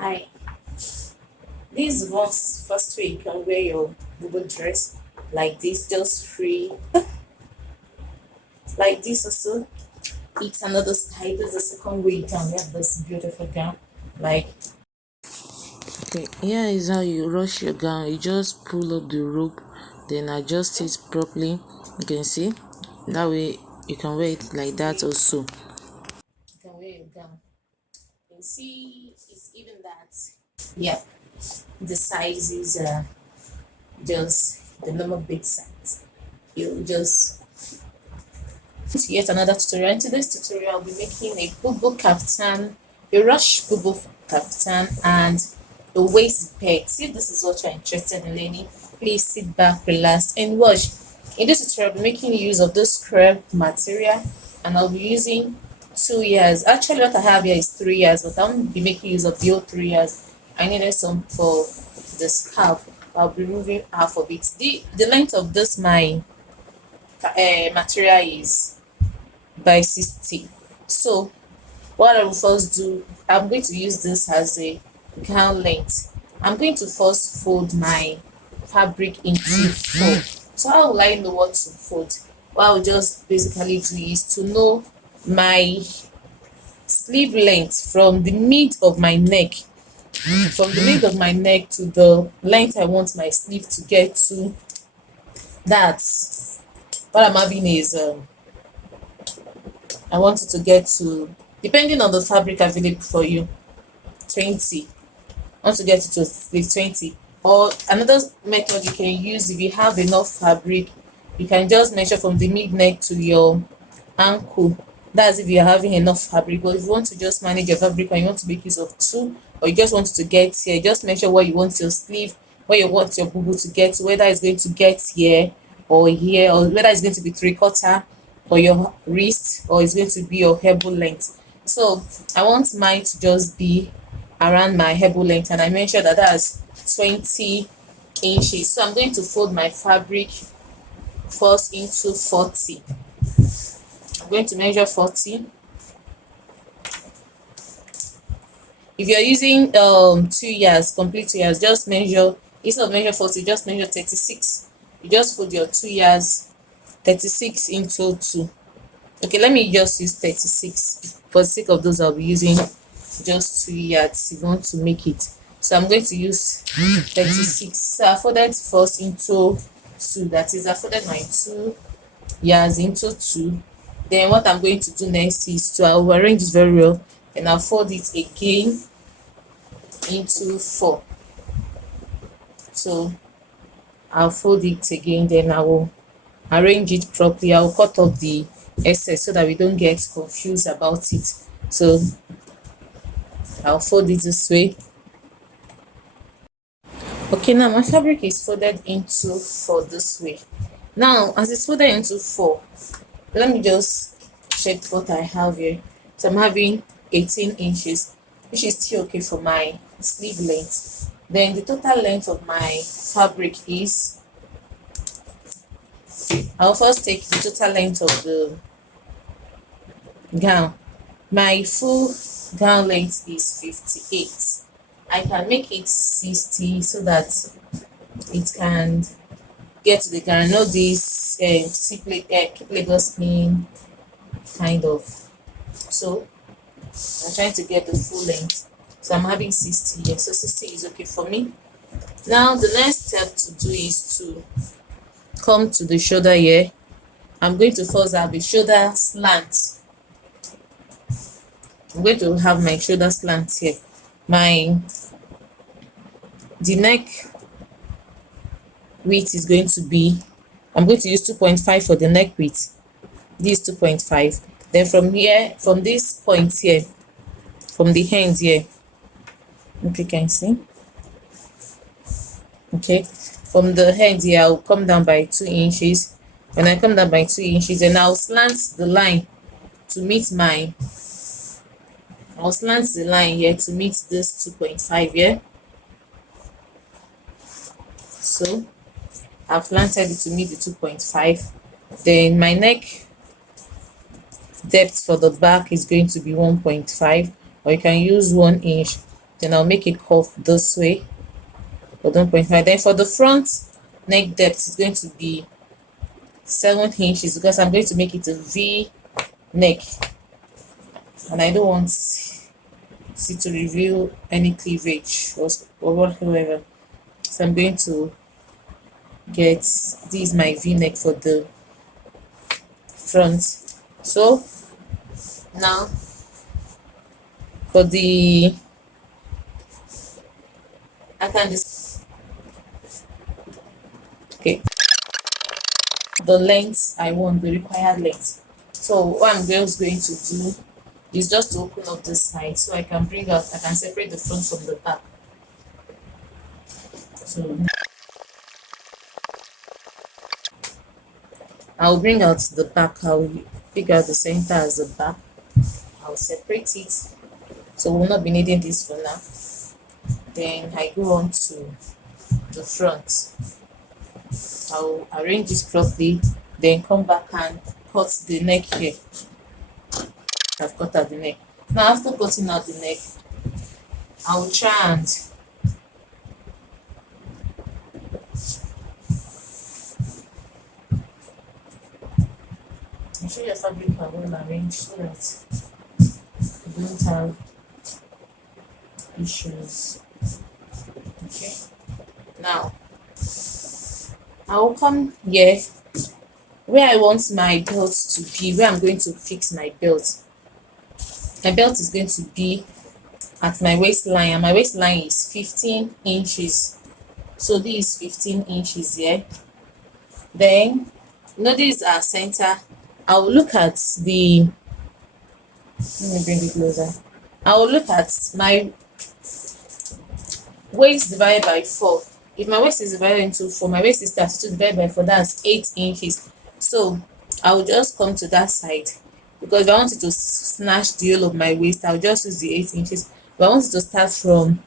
Hi. This is once first way you can wear your bubu dress like this, just free, like this also. It's another style. This is the second way you can wear this beautiful gown. Like Okay, here is how you rush your gown. You just pull up the rope, then adjust it properly. You can see that way you can wear it like that also. you can wear your gown. You see, it's even that. Yeah, the size is just the normal big size. You just yet another tutorial. In today's tutorial, I'll be making a bubu kaftan, a rush bubu kaftan, and a waist belt. If this is what you're interested in learning, please sit back, relax, and watch. In this tutorial, I'll be making use of this scrap material, and I'll be using 2 years. Actually, what I have here is 3 years, but I won't be making use of the whole 3 years. I needed some for the scarf. I'll be removing half of it. The length of this my material is by 60. So what I will first do, I'm going to use this as a gown length. I'm going to first fold my fabric into four. So how will I know what to fold? What I'll just basically do is to know my sleeve length from the mid of my neck, from the mid of my neck to the length I want my sleeve to get to. That's what I'm having is I want it to get to, depending on the fabric available for you, 20. I want to get it to sleeve 20. Or another method you can use, if you have enough fabric, you can just measure from the mid neck to your ankle. That's if you're having enough fabric. But if you want to just manage your fabric and you want to make use of two, or you just want to get here, just measure what you want your sleeve, where you want your bubu to get to, whether it's going to get here, or whether it's going to be 3/4 or your wrist, or it's going to be your elbow length. So I want mine to just be around my elbow length, and I mentioned that that's 20 inches. So I'm going to fold my fabric first into 40. I'm going to measure 40. If you're using 2 years, complete 2 years, just measure, instead of measure 40, just measure 36. You just fold your 2 years, 36 into 2. Okay, let me just use 36 for the sake of those I'll be using just 2 yards if you want to make it. So I'm going to use 36. So I folded first into 2, that is, I folded my 2 yards into 2. Then what I'm going to do next is to, I'll arrange it very well, and I'll fold it again into 4. So I'll fold it again, then I will arrange it properly. I'll cut off the excess so that we don't get confused about it. So I'll fold it this way. Okay, now my fabric is folded into 4 this way. Now as it's folded into 4, let me just check what I have here. So I'm having 18 inches, which is still okay for my sleeve length. Then the total length of my fabric is, I'll first take the total length of the gown. My full gown length is 58. I can make it 60 so that it can get to the gown. I know this keep Lagos clean kind of. So I'm trying to get the full length. So I'm having 60 here. So 60 is okay for me. Now the next step to do is to come to the shoulder here. I'm going to first have a shoulder slant. I'm going to have my shoulder slant here. The neck width is going to be, I'm going to use 2.5 for the neck width. This 2.5. Then from here, from this point here, from the hand here, if you can see, okay, from the hand here, I'll come down by 2 inches. When I come down by 2 inches, then I'll slant the line to meet my, I'll slant the line here to meet this 2.5 here. So I've slanted it to meet the 2.5. Then my neck depth for the back is going to be 1.5, or you can use 1 inch. Then I'll make a curve this way for 1.5. Then for the front neck depth is going to be 7 inches because I'm going to make it a V neck, and I don't want it to reveal any cleavage or whatever. So I'm going to get this is my V neck for the front. So now for the I can just okay the length I want, the required length. So what I'm just going to do is just to open up this side so I can separate the front from the back. So I'll bring out the back, I'll pick out the center as the back, I'll separate it. So we'll not be needing this for now. Then I go on to the front. I'll arrange this properly, then come back and cut the neck here. I've cut out the neck. Now after cutting out the neck, I'll try and ensure your fabric are well arranged so that you don't have issues. Okay. Now I will come here where I want my belt to be, where I'm going to fix my belt. My belt is going to be at my waistline, and my waistline is 15 inches. So this is 15 inches here. Then notice our center. I'll look at the let me bring it closer. I will look at my waist divided by 4. If my waist is divided into 4, my waist is 32 divided by 4, that's 8 inches. So I will just come to that side, because if I wanted to snatch the whole of my waist, I'll just use the 8 inches. But I wanted to start from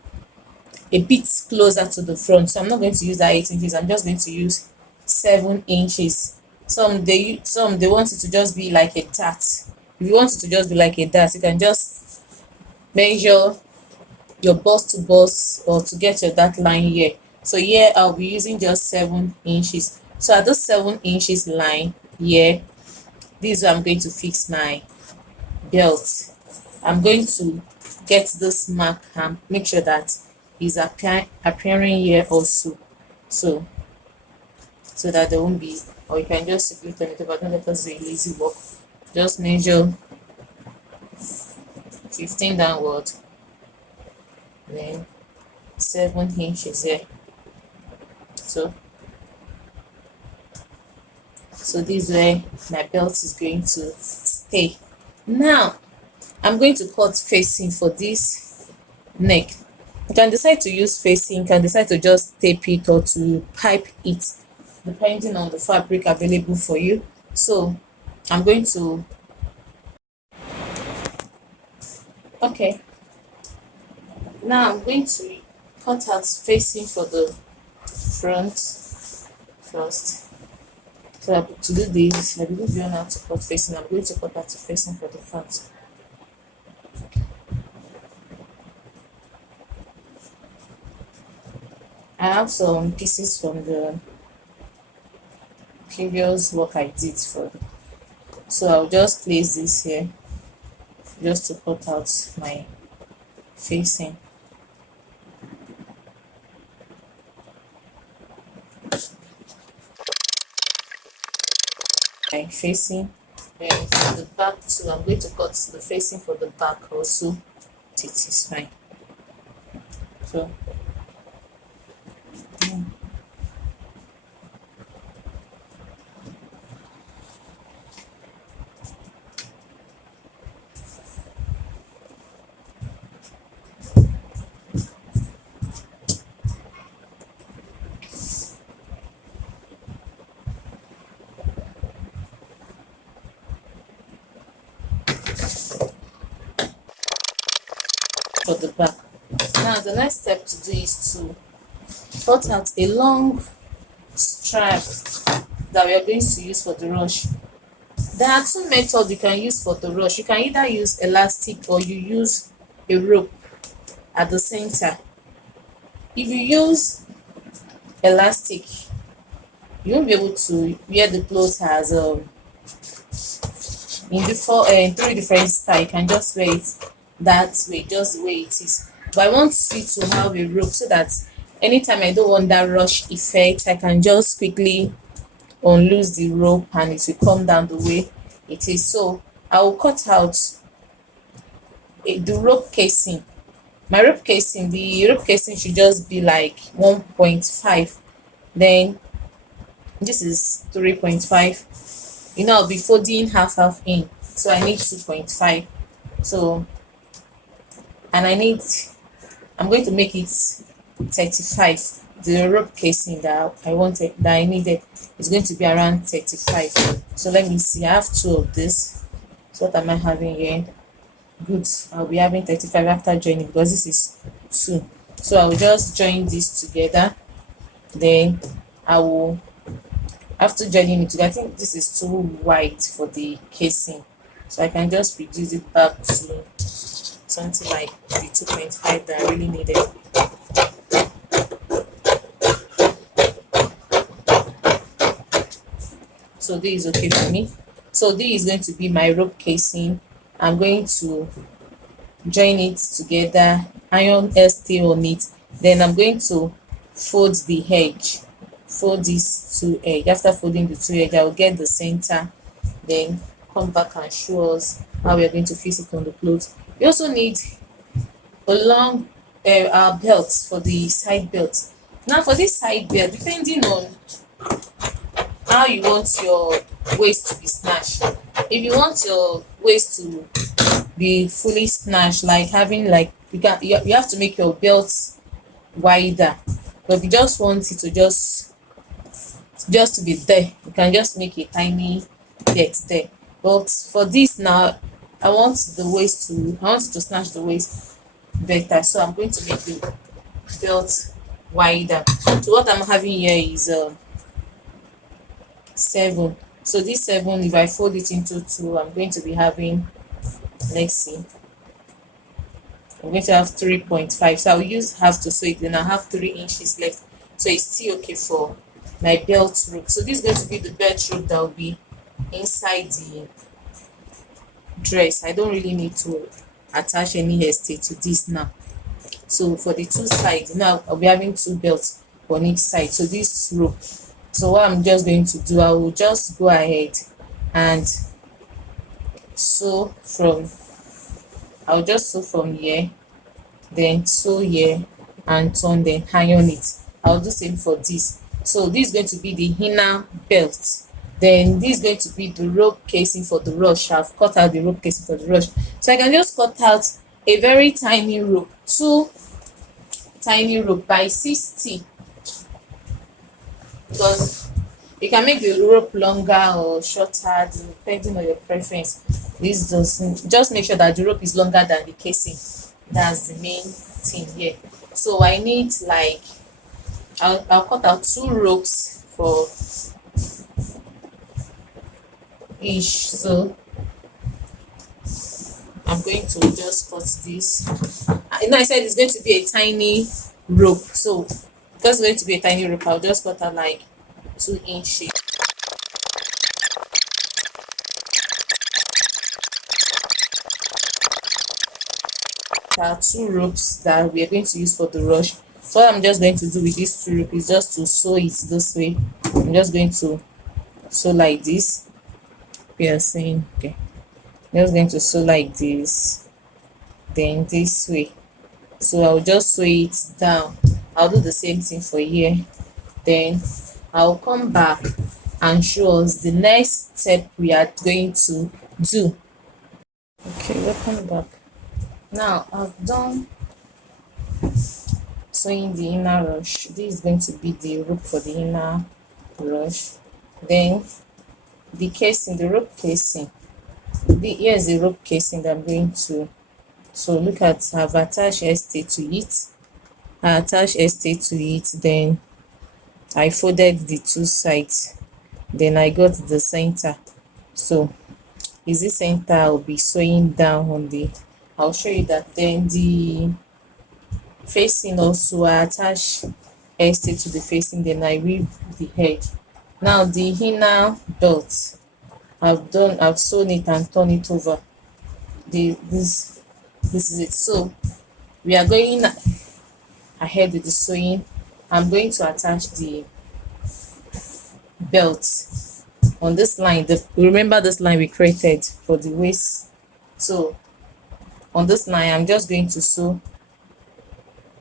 a bit closer to the front, so I'm not going to use that 8 inches. I'm just going to use 7 inches. Some they want it to just be like a dart. If you want it to just be like a dart, you can just measure your bust to bust or to get your dart line here. So here I'll be using just 7 inches. So at this 7 inches line here, this is where I'm going to fix my belt. I'm going to get this mark and make sure that is appearing here also, so that there won't be, or you can just simply turn it over. Don't let us do a lazy work. Just measure 15 downward, then 7 inches here. So this is where my belt is going to stay. Now I'm going to cut facing for this neck. You can decide to use facing, you can decide to just tape it or to pipe it, depending on the fabric available for you. So I'm going to now I'm going to cut out facing for the front first. So to do this, I believe you know how to cut facing. I'm going to cut out facing for the front. I have some pieces from the previous work I did for, so I'll just place this here just to cut out my facing. My facing, then for the back too, I'm going to cut the facing for the back also. It is fine. So for the back. Now the next step to do is to cut out a long strap that we are going to use for the rush. There are two methods you can use for the rush. You can either use elastic or you use a rope. at the center. If you use elastic, you won't be able to wear the clothes as in three different style. You can just wear it that way, just the way it is. But I want it to have a rope so that anytime I don't want that rush effect, I can just quickly unloose the rope and it will come down the way it is. So I will cut out the rope casing. The rope casing should just be like 1.5. Then this is 3.5. I'll be folding half in, so I need 2.5. So, and I'm going to make it 35. The rope casing that I needed is going to be around 35. So let me see, I have two of this. So what am I having here? Good, I'll be having 35 after joining, because this is 2. So I'll just join this together. Then I will, after joining it together, I think this is too wide for the casing, so I can just reduce it back to something like the 2.5 that I really needed. So this is okay for me. So this is going to be my rope casing. I'm going to join it together, iron ST on it. Then I'm going to fold the edge, fold these two edge. After folding the two edge, I will get the center, then come back and show us how we are going to fix it on the clothes. We also need a long belt for the side belt. Now for this side belt, depending on how you want your waist to be snatched. If you want your waist to be fully snatched, like having like you have to make your belt wider. But if you just want it to just to be there, you can just make a tiny belt there. But for this now, I want it to snatch the waist better, so I'm going to make the belt wider. So what I'm having here is 7. So this 7, if I fold it into 2, I'm going to be having, let's see, I'm going to have 3.5. So I'll use half to sew it, then I'll have 3 inches left. So it's still okay for my belt rope. So this is going to be the belt rope that will be inside the dress. I don't really need to attach any hairstay to this now. So for the 2 sides, now I'll be having 2 belts on each side. So this rope, so what I'm just going to do, I will just go ahead and sew from, I'll just sew from here, then sew here and turn, then iron it. I'll do same for this. So this is going to be the inner belt. Then this is going to be the rope casing for the rush. I've cut out the rope casing for the rush. So I can just cut out a very tiny rope, 2 tiny rope by 60. Because you can make the rope longer or shorter depending on your preference. This doesn't, just make sure that the rope is longer than the casing. That's the main thing here. So I need like I'll cut out 2 ropes for each. So I'm going to just cut this. I said it's going to be a tiny rope, so because it's going to be a tiny rope, I'll just cut out like 2 inches. There are 2 ropes that we are going to use for the rush. So what I'm just going to do with these 2 ropes is just to sew it this way. I'm just going to sew like this. We are saying, okay, I'm just going to sew like this, then this way. So I'll just sew it down. I'll do the same thing for here. Then I'll come back and show us the next step we are going to do. Okay, welcome back. Now I've done sewing the inner rush. This is going to be the rope for the inner rush. Then the casing, the rope casing. Here's the rope casing that I'm going to. So look at, I've attached stay to it. I attached stay to it, then I folded the 2 sides, then I got the center. So is this center I'll be sewing down on the, I'll show you that. Then the facing also, I attach hairstay to the facing, then I weave the head. Now the inner belt, I've sewn it and turn it over. This is it. So we are going ahead with the sewing. I'm going to attach the belt on this line. Remember this line we created for the waist. So on this line, I'm just going to sew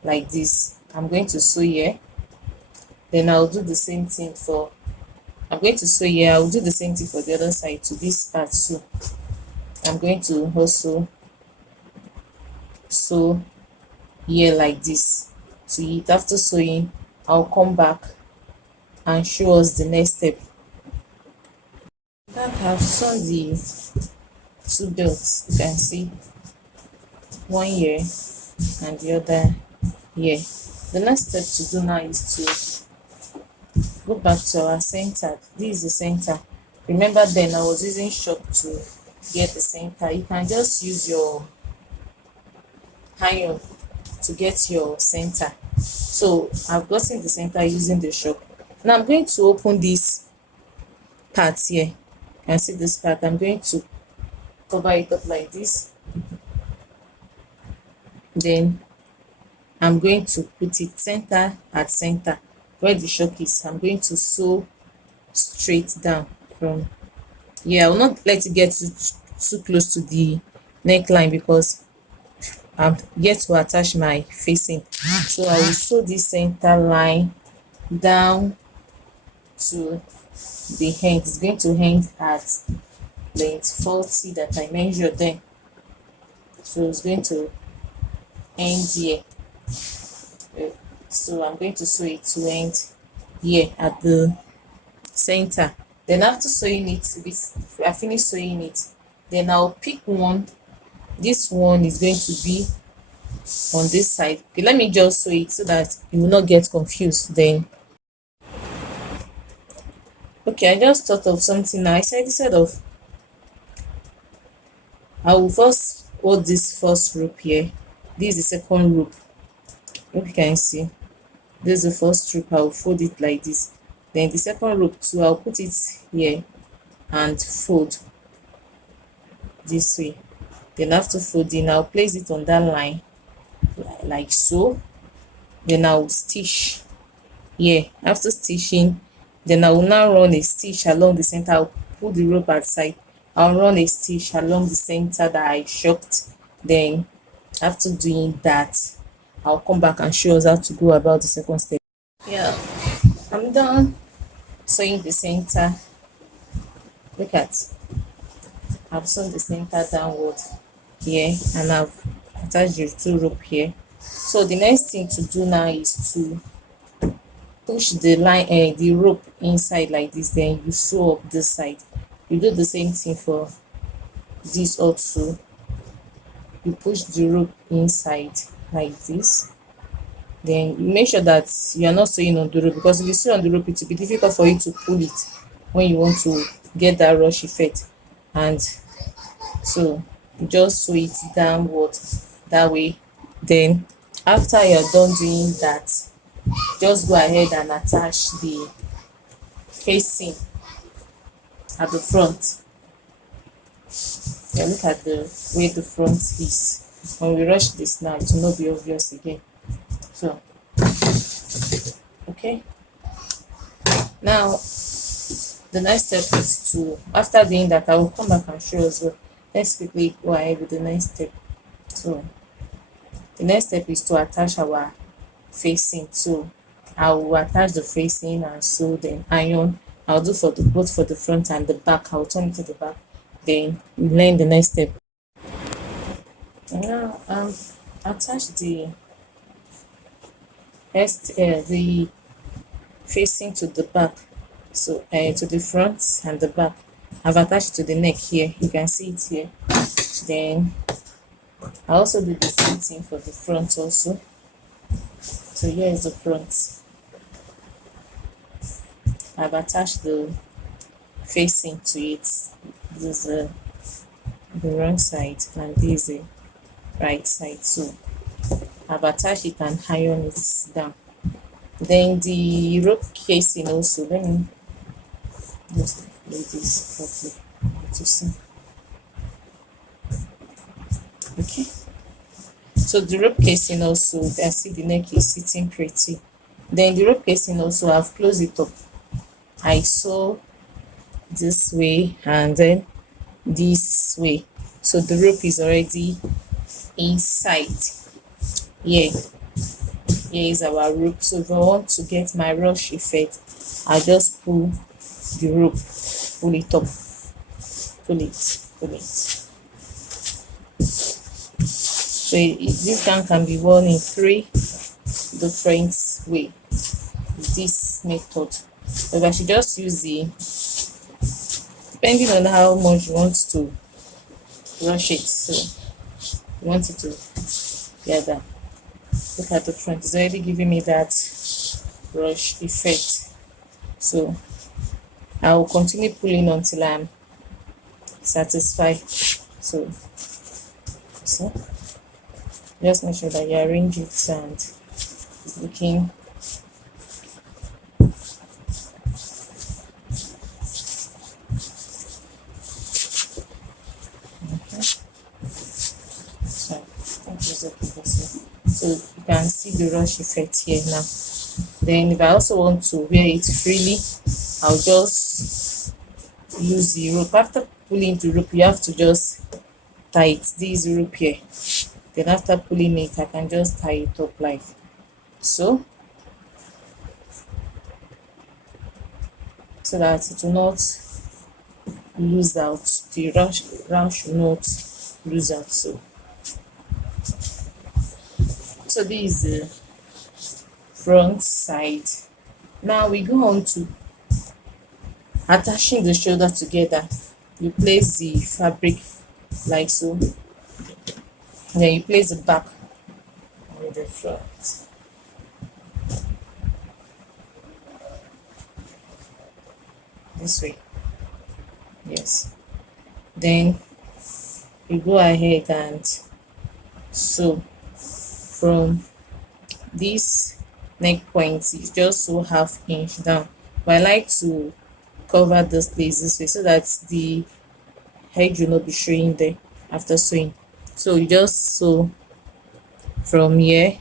like this. I'm going to sew here, then I'll do the same thing for, I'm going to sew here, I'll do the same thing for the other side to this part. So I'm going to also sew here like this to it. After sewing, I'll come back and show us the next step. That I've sewn the two belts, you can see one here and the other here. The next step to do now is to go back to our center. This is the center. Remember then I was using chalk to get the center. You can just use your iron to get your center. So I've gotten the center using the chalk. Now I'm going to open this part here. You can see this part. I'm going to cover it up like this. Then I'm going to put it center at center where the chalk is. I'm going to sew straight down from here. I will not let it get too close to the neckline because I'm yet to attach my facing. So I will sew this center line down to the end. It's going to end at length 40 that I measured then. So it's going to end here. So I'm going to sew it to end here at the center. Then after sewing it, if I finish sewing it, then I'll pick one. This one is going to be on this side. Okay, let me just sew it so that you will not get confused then. Okay, I just thought of something now. I said instead of, I will first hold this first rope here. This is the second rope. Hope you can see. This is the first rope. I will fold it like this. Then the second rope too, I'll put it here and fold this way. Then after folding, I'll place it on that line like so. Then I'll stitch here. After stitching, then I will now run a stitch along the center. I'll pull the rope outside. I'll run a stitch along the center that I shocked. Then after doing that, I'll come back and show us how to go about the second step. Yeah, I'm done sewing the center. Look at, I've sewn the center downward here and I've attached the two rope here. So the next thing to do now is to push the line, the rope inside like this. Then you sew up this side. You do the same thing for this also. You push the rope inside like this. Then you make sure that you are not sewing on the rope, because if you sew on the rope, it will be difficult for you to pull it when you want to get that rush effect. And so you just sew it downward that way. Then after you're done doing that, just go ahead and attach the facing at the front. Yeah, look at the way the front is. When we rush this now, it will not be obvious again. So okay, now the next step is to, after doing that, I will come back and show us. Well, let's quickly go ahead with the next step. So the next step is to attach our facing. So I will attach the facing and sew, then iron. I'll do for the both for the front and the back. I'll turn it to the back, then we learn the next step. Now attach the the facing to the back, so to the front and the back. I've attached it to the neck here, you can see it here. Then I also do the same thing for the front also. So here is the front. I've attached the facing to it. This is the wrong side and this is the right side. So I've attached it and iron it down. Then the rope casing also, let me just lay this properly to see. Okay, so the rope casing also, I see the neck is sitting pretty. Then the rope casing also, I've closed it up. I sew this way and then this way, so the rope is already inside. Here is our rope. So if I want to get my rush effect, I just pull the rope, pull it up, pull it. So this gown can be worn in 3 different way. This method, but I should just use the, depending on how much you want to rush it. So you want it to gather. Look at the front, it's already giving me that rush effect. So I will continue pulling until I'm satisfied. So just make sure that you arrange it and it's looking okay. So I think it's okay this way. So you can see the rush effect here now. Then if I also want to wear it freely, I'll just use the rope. After pulling the rope, you have to just tie it, this rope here. Then after pulling it, I can just tie it up like so, so that it will not lose out, the rush will not lose out. So this is the front side. Now we go on to attaching the shoulder together. You place the fabric like so, then you place the back on the front. This way, yes. Then you go ahead and sew from this neck point. You just sew 1/2 inch down, but I like to cover this place this way so that the edge will not be showing there after sewing. So you just sew from here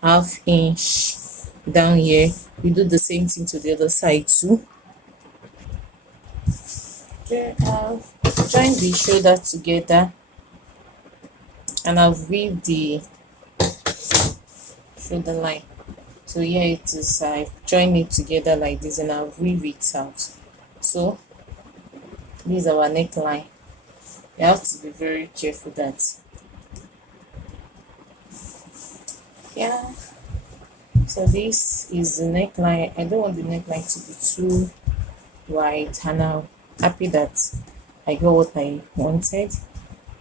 1/2 inch down here. You do the same thing to the other side too. Okay, I'll join the shoulder together and I'll weave the shoulder line. So here it is, I join it together like this and I'll weave it out. So this is our neckline. You have to be very careful that, yeah. So this is the neckline. I don't want the neckline to be too wide, and I'm happy that I got what I wanted.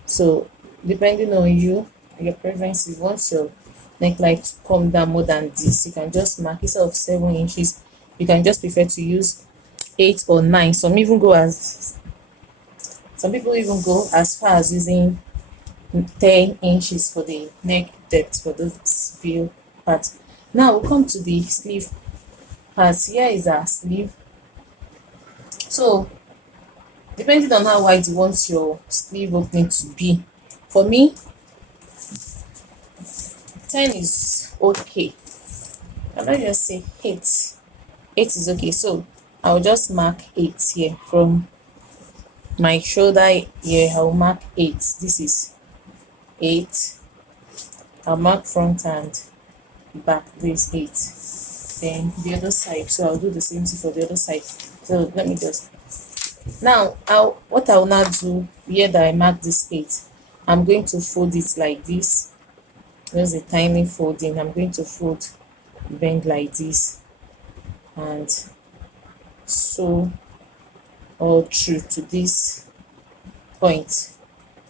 So depending on you, your preference, if you want your neckline to come down more than this, you can just mark, instead of 7 inches, you can just prefer to use 8 or 9. Some people even go as far as using 10 inches for the neck depth for this veil part. Now we'll come to the sleeve part. Here is our sleeve. So depending on how wide you want your sleeve opening to be, for me 10 is okay. I'm not just say 8. 8 is okay. So I'll just mark 8 here from my shoulder here. I'll mark 8. This is 8. I'll mark front and back. This 8. Then the other side. So I'll do the same thing for the other side. So let me just, now what I will now do here that I mark this 8, I'm going to fold it like this. There's a tiny folding. I'm going to fold, bend like this and sew all through to this point.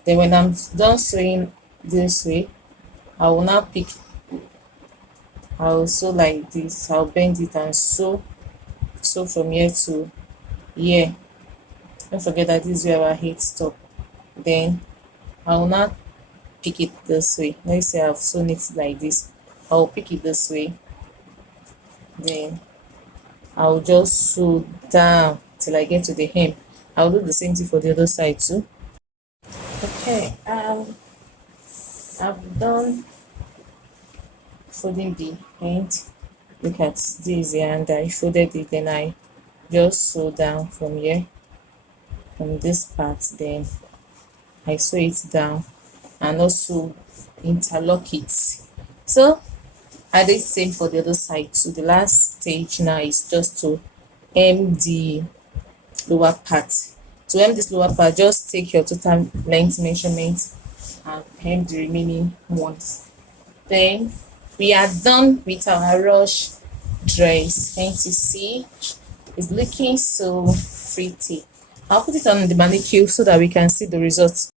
Then when I'm done sewing this way, I will now pick, I'll sew like this. I'll bend it and sew from here to here. Don't forget that this is where our head stop. Then I will now pick it this way. Let's say I've sewn it like this. I'll pick it this way, then I'll just sew down till I get to the hem. I'll do the same thing for the other side too. Okay, I've done folding the end. Look at this here, and I folded it, then I just sew down from here, from this part, then I sew it down and also interlock it. So I did the same for the other side too. The last stage now is just to hem the lower part. To hem this lower part, just take your total length measurement and hem the remaining ones. Then we are done with our rush dress. Can't you see? It's looking so pretty. I'll put it on the mannequin so that we can see the results.